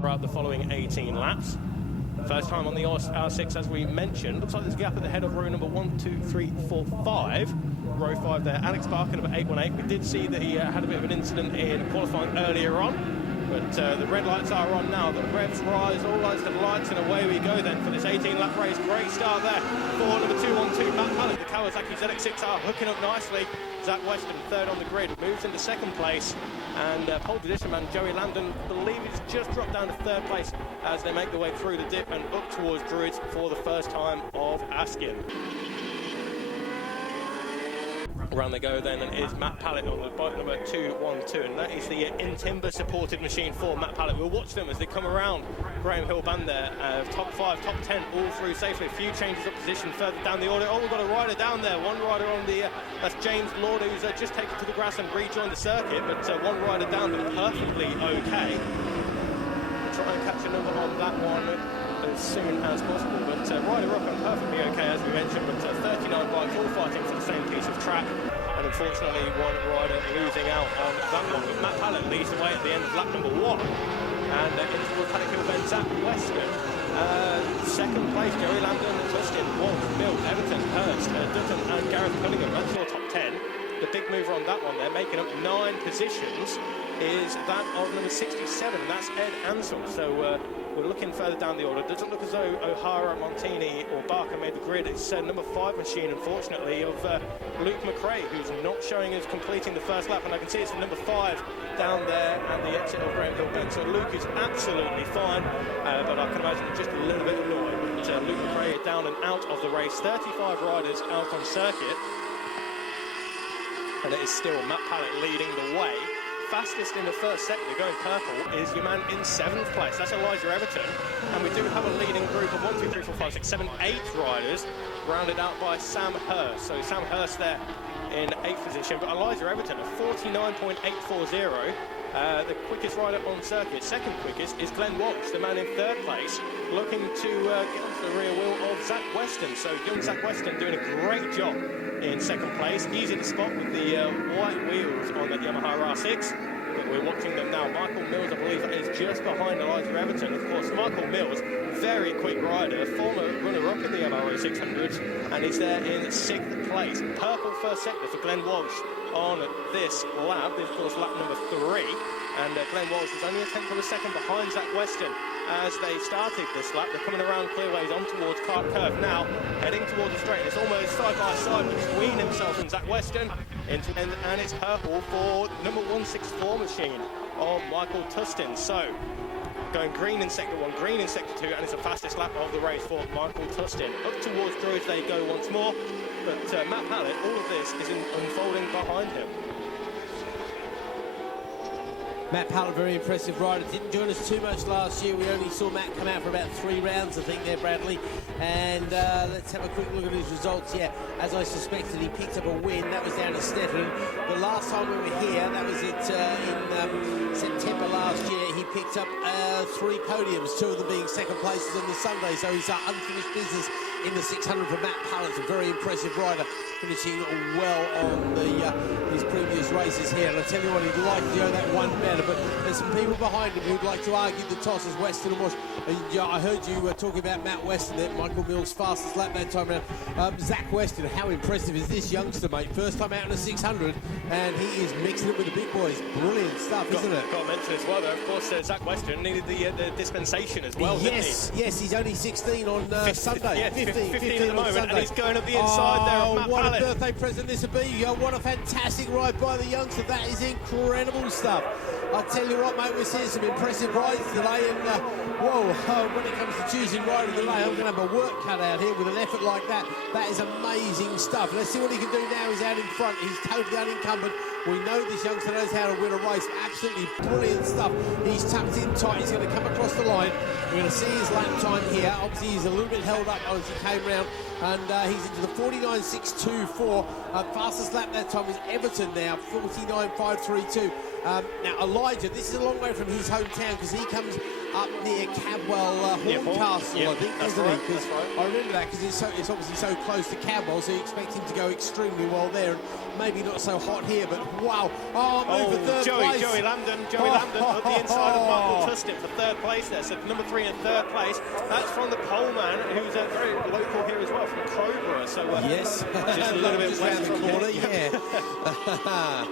throughout the following 18 laps. First time on the R6, as we mentioned. Looks like there's a gap at the head of row number 1, 2, 3, 4, 5. Row 5 there. Alex Barker, number 818. We did see that he had a bit of an incident in qualifying earlier on, but the red lights are on now. The revs rise, all lights to the lights, and away we go then for this 18-lap race. Great start there for number 212, Matt Pallet. The Kawasaki ZX6R hooking up nicely. Zach Weston, third on the grid, moves into second place, and pole position man Joey Landon, I believe he's just dropped down to third place as they make their way through the dip and up towards Druids for the first time of Askin. Around they go then, and is Matt Pallet on the bike number 212, and that is the in-timber supported machine for Matt Pallet. We'll watch them as they come around Graham Hill Band there, top 5, top 10, all through safely. A few changes of position further down the order. Oh, we've got a rider down there, one rider on the, that's James Lord, who's just taken to the grass and rejoined the circuit, but one rider down, but perfectly okay. We'll try and catch a number on that one as soon as possible, but rider up and perfectly okay, as we mentioned, but 39 bikes all fighting for the same piece of track, and unfortunately one rider losing out on that one. But Matt Pallet leads the way at the end of lap number 1, and into the Paddock Hill Bend, Zach Weston. Second place, Joey Landon, Tustin, Walsh, Bill, Everton, Hurst, Dutton and Gareth Cunningham. That's your top 10. The big mover on that one there, making up 9 positions, is that of number 67, and that's Ed Ansell. So we're looking further down the order. Doesn't look as though O'Hara, Montini or Barker made the grid. It's number 5 machine, unfortunately, of Luke McRae, who's not showing as completing the first lap, and I can see it's number 5 down there and the exit of Graham Hill Bend. So Luke is absolutely fine, but I can imagine just a little bit annoyed. But Luke McRae is down and out of the race. 35 riders out on circuit, and it is still Matt Pallet leading the way. Fastest in the first sector, going purple, is your man in 7th place. That's Elijah Everton, and we do have a leading group of 1, 2, 3, 4, 5, 6, 7, 8 riders, rounded out by Sam Hurst. So Sam Hurst there in 8th position, but Elijah Everton at 49.840, the quickest rider on circuit. Second quickest is Glenn Walsh, the man in 3rd place, looking to get onto the rear wheel of Zach Weston. So young Zach Weston doing a great job in 2nd place, easy to spot with the white wheels on the Yamaha R6, but we're watching them now. Michael Mills, I believe, is just behind Elijah Everton. Of course, Michael Mills, very quick rider, former runner-up in the MRO 600s, and is there in 6th place. Purple first sector for Glenn Walsh on this lap. This is, of course, lap number 3, and Glenn Walsh is only a tenth of a second behind Zach Weston as they started this lap. They're coming around clearways on towards Clark Curve now, heading towards the straight. It's almost side by side between himself and Zach Weston, and it's purple for number 164 machine of Michael Tustin. So going green in sector 1, green in sector 2, and it's the fastest lap of the race for Michael Tustin. Up towards Druids they go once more, but Matt Pallet, all of this is unfolding behind him. Matt Pallet, very impressive rider. Didn't join us too much last year. We only saw Matt come out for about 3 rounds, I think, there, Bradley. And let's have a quick look at his results. Yeah, as I suspected, he picked up a win. That was down at Stettin. The last time we were here, that was in September last year, he picked up 3 podiums, 2 of them being 2nd places on the Sunday. So he's unfinished business in the 600 for Matt Pallet. A very impressive rider, finishing well on his previous races here. And I tell you what, he'd like to go that one better, but there's some people behind him who'd like to argue the toss as Weston and Walsh. I heard you talking about Matt Weston there, Michael Mills' fastest lap that time around. Zach Weston, how impressive is this youngster, mate? First time out in a 600, and he is mixing it with the big boys. Brilliant stuff, isn't it? Got to mention as well, though, of course, Zach Weston needed the dispensation as well, yes, yes, he's only 16 on Sunday. Yeah, 15 at the moment, Sunday. and he's going up the inside there of Matt what Pallet. A birthday present this would be. What a fantastic ride by the youngster. That is incredible stuff. I'll tell you what, mate, we're seeing some impressive rides today, and when it comes to choosing rider of the day, I'm going to have a work cut out here with an effort like that. That is amazing stuff. Let's see what he can do now. He's out in front. He's totally unencumbered. We know this youngster knows how to win a race. Absolutely brilliant stuff. He's tucked in tight. He's going to come across the line. We're going to see his lap time here. Obviously, he's a little bit held up as he came round, and he's into the 49.624. Fastest lap that time is Everton now, 49.532. Now, Elijah, this is a long way from his hometown because he comes up near Cadwell Horncastle, I think, doesn't he? Because I remember that because it's obviously so close to Cadwell, so you expect him to go extremely well there. And maybe not so hot here, but wow. Oh, move for third place. Joey Lambden up the inside of Michael Tustin for third place there. So number 3 in third place. That's from the Coleman, who's very local here as well, from Crowborough. So yes, just a little bit west around the corner, yeah.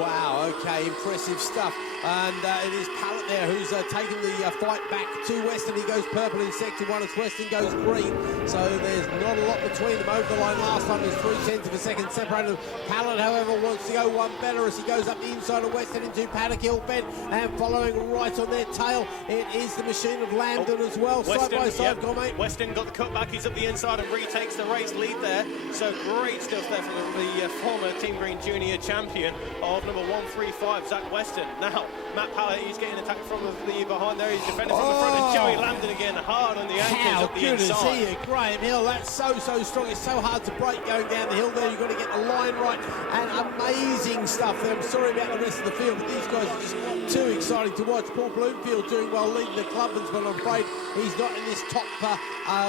Wow, okay, impressive stuff. And it is Pallet there who's taken the fight back to Weston. He goes purple in sector 1 as Weston goes green. So there's not a lot between them. Over the line last time there's 3/10 of a second separated. Pallet, however, wants to go one better as he goes up the inside of Weston into Paddock Hill Bend. And following right on their tail, it is the machine of Lambden as well. Weston, side by side, go mate. Weston got the cutback. He's up the inside and retakes the race lead there. So great stuff there from the former Team Green Junior champion of number 135, Zach Weston. Now, Matt Pallet, he's getting attacked from the behind there. He's defending from the front. And Joey Lambden again, hard on the ankles up the inside. How good is he? Graham Hill, that's so strong. It's so hard to break going down the hill there. You've got to get the line right. And amazing stuff there. I'm sorry about the rest of the field, but these guys are just too exciting to watch. Paul Bloomfield doing well, leading the Clubmans, but I'm afraid he's not in this top,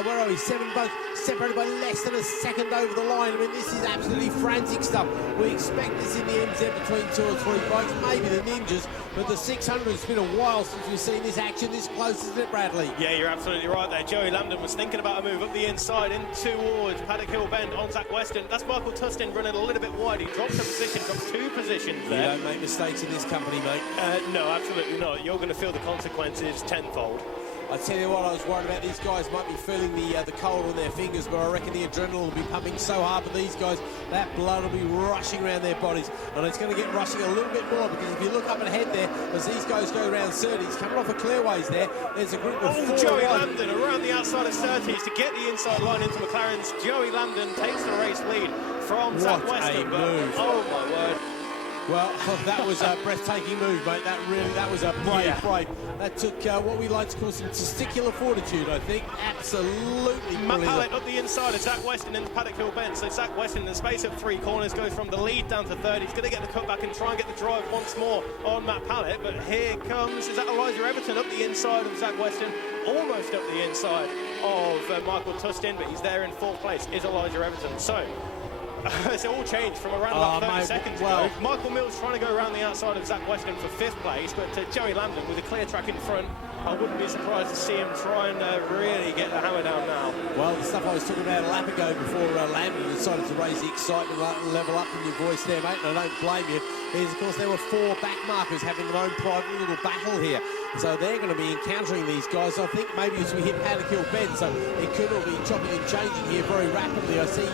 where are we? 7 boats, separated by less than a second over the line. I mean, this is absolutely frantic stuff. We expect this in the MZ between 2 or 3 boats, maybe the Ninjas, but the 600, it's been a while since we've seen this action this close, isn't it, Bradley? Yeah, you're absolutely right there. Joey Lambden was thinking about a move up the inside in towards Paddock Hill Bend on Zach Weston. That's Michael Tustin running a little bit wide. He drops a position, drops 2 positions there. You don't make mistakes in this company, mate. No, absolutely not. You're going to feel the consequences tenfold. I tell you what, I was worried about these guys might be feeling the cold on their fingers, but I reckon the adrenaline will be pumping so hard for these guys, that blood will be rushing around their bodies, and it's going to get rushing a little bit more, because if you look up ahead there, as these guys go around Surtees, coming off of Clearways there's a group of 4. Joey Lambden around the outside of Surtees to get the inside line into McLaren's. Joey Lambden takes the race lead from Zach Weston. Move. Oh my word. Well, that was a breathtaking move, mate. That was a brave. That took what we like to call some testicular fortitude, I think. Absolutely Matt Pallet up the inside of Zach Weston into Paddock Hill Bend. So Zach Weston in the space of 3 corners goes from the lead down to third. He's going to get the cutback and try and get the drive once more on Matt Pallet. But here comes, is that Elijah Everton up the inside of Zach Weston? Almost up the inside of Michael Tustin, but he's there in 4th place, is Elijah Everton. So it's all changed from around about 30 seconds ago. Michael Mills trying to go around the outside of Zach Weston for 5th place, but Joey Lambden with a clear track in front. I wouldn't be surprised to see him try and really get the hammer down now. Well, the stuff I was talking about a lap ago before Lambden decided to raise the excitement level up in your voice there, mate, and I don't blame you, is, of course, there were 4 back markers having their own private little battle here. So they're going to be encountering these guys, I think, maybe as we hit Paddock Hill Bend, so it could all be chopping and changing here very rapidly. I see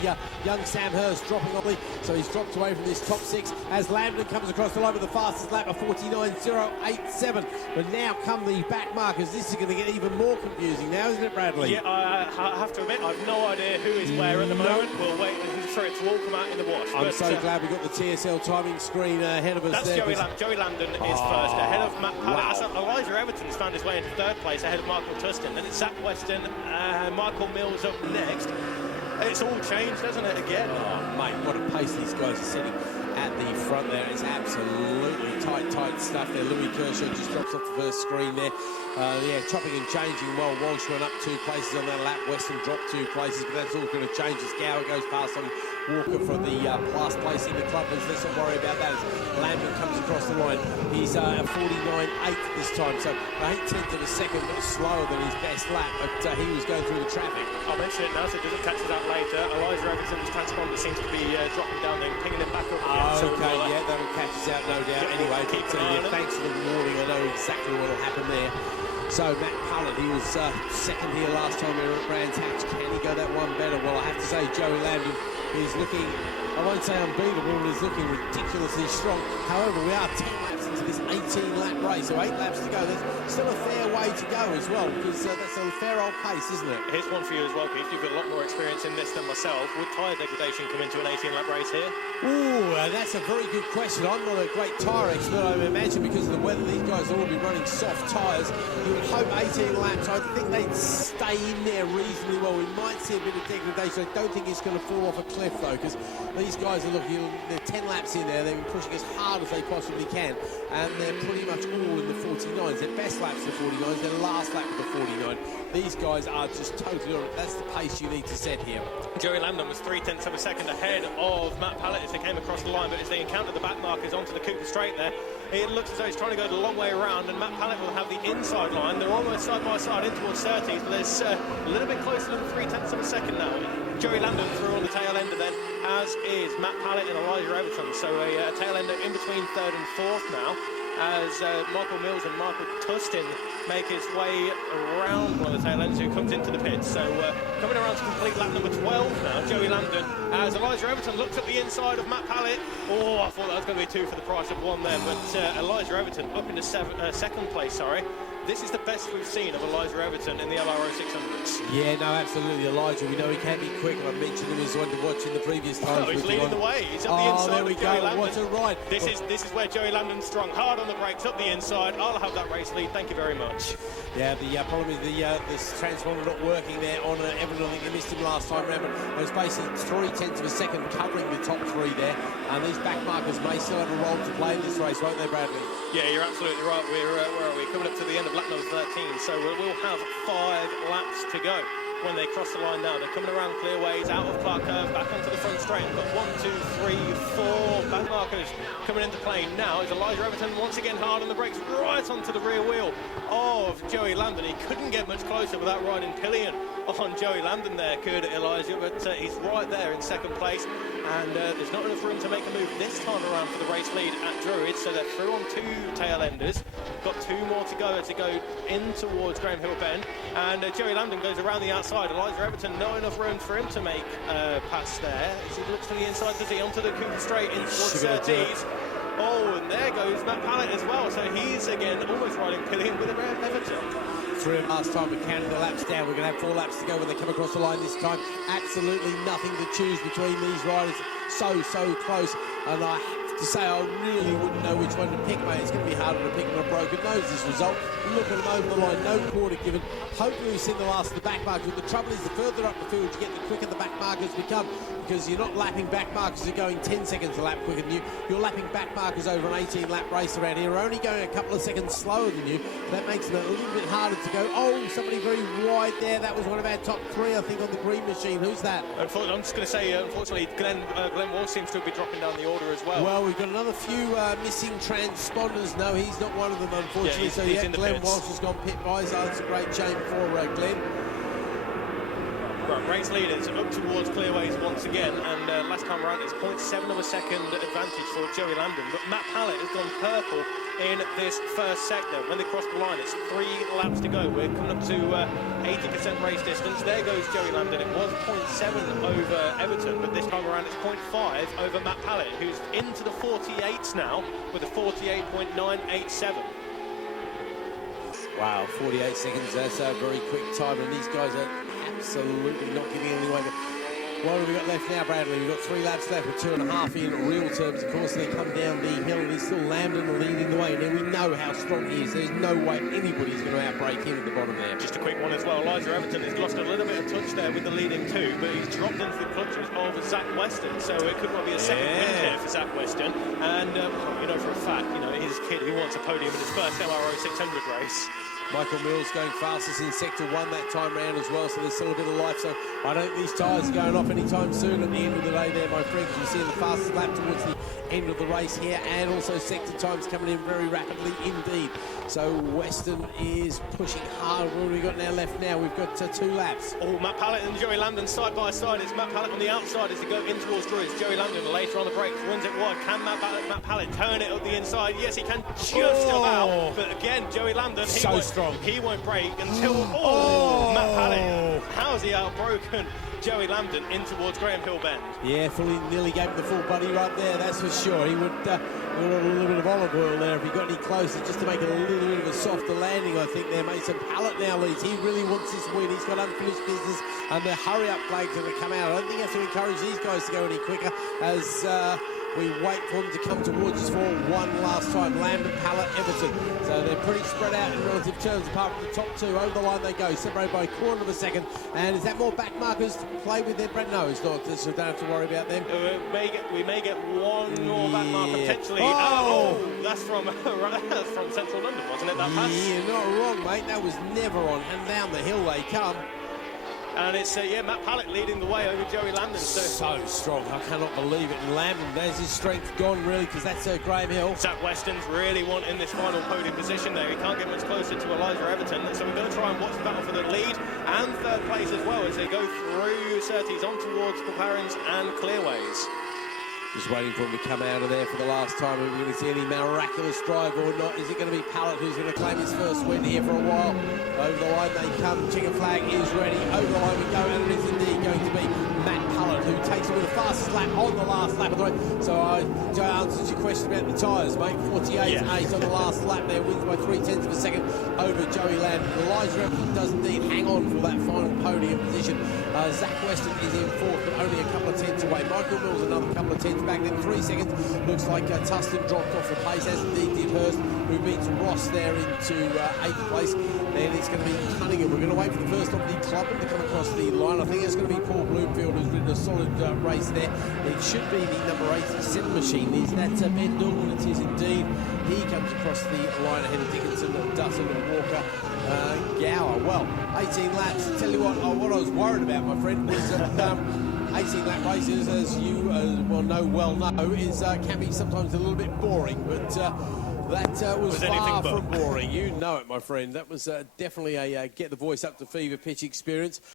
young Sam Hurst dropping on, so he's dropped away from this top 6 as Lambden comes across the line with the fastest lap of 49.087. But now come the back markers. This is going to get even more confusing now, isn't it, Bradley? Yeah, I have to admit, I've no idea who is where at the moment. We'll wait for it to all come out in the wash. I'm so glad we got the TSL timing screen ahead of us. That's there. Joey Lambden is first, ahead of Matt Pallet. Wow. Elijah Everton's found his way into 3rd place, ahead of Michael Tustin. Then it's Zach Weston, Michael Mills up next. It's all changed, hasn't it, again? Oh, mate, what a pace these guys are setting at the front there. It's absolutely tight stuff there. Louis Kershaw just drops off the first screen there. Chopping and changing. Well, Walsh went up 2 places on that lap. Weston dropped 2 places, but that's all going to change as Gower goes past on Walker for the last place in the club. Let's not worry about that as Lambden comes across the line. He's 49.8 this time, so 0.8 of a second slower than his best lap, but he was going through the traffic. I'll mention it now so it doesn't catch us out later. Elijah Everton's transponder seems to be dropping down there and pinging him back up again. That'll catch us out, no doubt. Anyway, thanks for the warning. I know exactly what will happen there. So Matt Pallet, he was second here last time we were at Brands Hatch. Can he go that one better? Well, I have to say Joey Lambden is looking, I won't say unbeatable, but he's looking ridiculously strong. However, we are 10 laps into this 18-lap race, so 8 laps to go. There's still a fair way way to go as well, because that's a fair old pace, isn't it? Here's one for you as well, Keith. You've got a lot more experience in this than myself. Would tyre degradation come into an 18-lap race here? Ooh, that's a very good question. I'm not a great tyre expert, I imagine, because of the weather. These guys will all be running soft tyres. You would hope 18 laps. I think they'd stay in there reasonably well. We might see a bit of degradation. I don't think it's going to fall off a cliff, though, because these guys are looking, they're 10 laps in there. They've been pushing as hard as they possibly can, and they're pretty much all in the 49s. Their best laps are the 49s, their last lap of the 49. These guys are just totally on it. That's the pace you need to set here. Joey Landon was 0.3 of a second ahead of Matt Pallett as they came across the line, but as they encountered the back markers onto the Cooper straight there, it looks as though he's trying to go the long way around, and Matt Pallett will have the inside line. They're almost side by side in towards 30s, but there's a little bit closer than 0.3 of a second now. Joey Landon through on the tail ender then, as is Matt Pallett and Elijah Everton. So a tail ender in between third and fourth now, as Michael Mills and Michael Tustin make his way around one of the tail ends who comes into the pits. So coming around to complete lap number 12 now, Joey Landon, as Elijah Everton looks at the inside of Matt Pallett. Oh, I thought that was going to be two for the price of one then, but Elijah Everton up into second place, sorry. This is the best we've seen of Elijah Everton in the MRO 600s. Yeah, no, absolutely. Elijah, we know he can be quick, and I mentioned him as one to watch in the previous times. Oh, he's leading the way. He's up the inside. There we go. What a ride. This is where Joey Landon's strong. Hard on the brakes, up the inside. I'll have that race lead. Thank you very much. Yeah, the problem is the transponder not working there on Everton. I think they missed him last time round, but it was basically 0.3 of a second covering the top three there. And these back markers may still have a role to play in this race, won't they, Bradley? Yeah, you're absolutely right. We're where are we? Coming up to the end of lap number 13, so we'll have 5 laps to go when they cross the line now. They're coming around clearways, out of Clark Curve, back onto the front straight. We've got 1, 2, 3, 4 back markers coming into play now. As Elijah Everton once again hard on the brakes, right onto the rear wheel of Joey Landon. He couldn't get much closer without riding pillion on Joey Landon there, could Elijah, but he's right there in second place. And there's not enough room to make a move this time around for the race lead at Druid, so they're through on 2 tail enders. Got 2 more to go as they go in towards Graham Hill Bend, and Joey Landon goes around the outside. Elijah Everton, not enough room for him to make pass there. As he looks to the inside, does he onto the Cooper straight in towards 30s. Oh, and there goes Matt Pallett as well, so he's again almost riding pillion with Graham Everton. Through last time we counted the laps down. We're going to have 4 laps to go when they come across the line this time. Absolutely nothing to choose between these riders. So close. And I have to say, I really wouldn't know which one to pick, mate. It's going to be harder to pick than a broken nose, this result. Look at them over the line, no quarter given. Hopefully we've seen the last of the back markers. But the trouble is, the further up the field you get, the quicker the back markers become, because you're not lapping back markers who are going 10 seconds a lap quicker than you. You're lapping back markers over an 18-lap race around here. We're only going a couple of seconds slower than you. That makes it a little bit harder to go. Oh, somebody very wide there. That was one of our top 3, I think, on the green machine. Who's that? I'm just going to say, unfortunately, Glenn Wall seems to be dropping down the order as well. Well, we've got another few missing transponders. No, he's not one of them, unfortunately. Yeah, he's Glenn Walsh has gone pit-wise. Oh, it's a great shame for Glenn. Right, race leaders up towards clearways once again, and last time around it's 0.7 of a second advantage for Joey Landon, but Matt Pallett has gone purple in this first sector. When they cross the line, it's 3 laps to go. We're coming up to 80% race distance. There goes Joey Landon. It was 0.7 over Everton, but this time around it's 0.5 over Matt Pallett, who's into the 48s now with a 48.987. Wow, 48 seconds, that's a very quick time, and these guys are absolutely not giving any away. What have we got left now, Bradley? We've got 3 laps left with 2.5 in real terms. Of course, they come down the hill, and he's still Landon leading the way. Now, we know how strong he is. There's no way anybody's going to outbreak him at the bottom there. Just a quick one as well. Elijah Everton has lost a little bit of touch there with the leading 2, but he's dropped into the clutches of Zach Weston, so it could well be a second win here for Zach Weston. And you know for a fact, you know, he's a kid who wants a podium in his first MRO 600 race. Michael Mills going fastest in Sector 1 that time round as well, so there's still a bit of life. So I don't think these tyres are going off anytime soon at the end of the day there, my friend, because you're seeing the fastest lap towards the end of the race here, and also sector times coming in very rapidly indeed. So Weston is pushing hard. What have we got now left now? We've got 2 laps. Oh, Matt Pallett and Joey Landon side by side. It's Matt Pallett on the outside as they go in towards Druids. Joey Landon later on the brakes runs it wide. Can Matt Pallett turn it up the inside? Yes, he can just about. But again, Joey Landon, So strong. strong. He won't break until... Matt Pallett. How's he outbroken Joey Lambden in towards Graham Hill Bend? Yeah, nearly gave him the full buddy right there, that's for sure. He would want a little bit of olive oil there if he got any closer, just to make it a little bit of a softer landing, I think, there. Mason Pallett now leads. He really wants this win. He's got unfinished business, and the hurry-up flag's going to come out. I don't think you have to encourage these guys to go any quicker as we wait for them to come towards us for one last time. Lambden, Pallett, Everton. So they're pretty spread out in relative terms, apart from the top two. Over the line they go, separated by a quarter of a second. And is that more back markers to play with their bread? No, it's not, so don't have to worry about them. We may get one more back marker potentially. That's from Central London, wasn't it, that pass? Yeah, not wrong, mate. That was never on. And down the hill they come. And it's, Matt Pallett leading the way over Joey Lambden. So strong, I cannot believe it. And Lambden, there's his strength gone, really, because that's Graham Hill. Zach Weston's really wanting this final podium position there. He can't get much closer to Elijah Everton. So we're going to try and watch the battle for the lead and third place as well as they go through Surtees on towards Clarence and Clearways. Just waiting for him to come out of there for the last time. Are we going to see any miraculous drive or not? Is it going to be Pallett who's going to claim his first win here for a while? Over the line they come. Chicken flag is ready. Over the line we go, and it is indeed going to be Matt Pallett who takes it with the fastest lap on the last lap of the race. So I answered your question about the tyres, mate. 48.8 on the last lap there, wins by 0.3 of a second over Joey Lambden. Elijah Everton does indeed hang on for that final podium position. Zach Weston is in fourth, but only a couple of tenths away. Michael Mills another couple of tenths back. Then 3 seconds. Looks like Tustin dropped off the pace, as indeed did Hurst, who beats Ross there into 8th place. Then it's going to be Cunningham. We're going to wait for the first of the Clubman to come across the line. I think it's going to be Paul Bloomfield who's ridden a solid race there. It should be the number 87 machine. Is that Ben Dorman? It is indeed. He comes across the line ahead of Dickinson and Dutton and Walker. Gower. Well, 18 laps. Tell you what I was worried about, my friend, was that 18 lap races, as you know, is can be sometimes a little bit boring, but that was far from boring. You know it, my friend. That was definitely a get the voice up to fever pitch experience.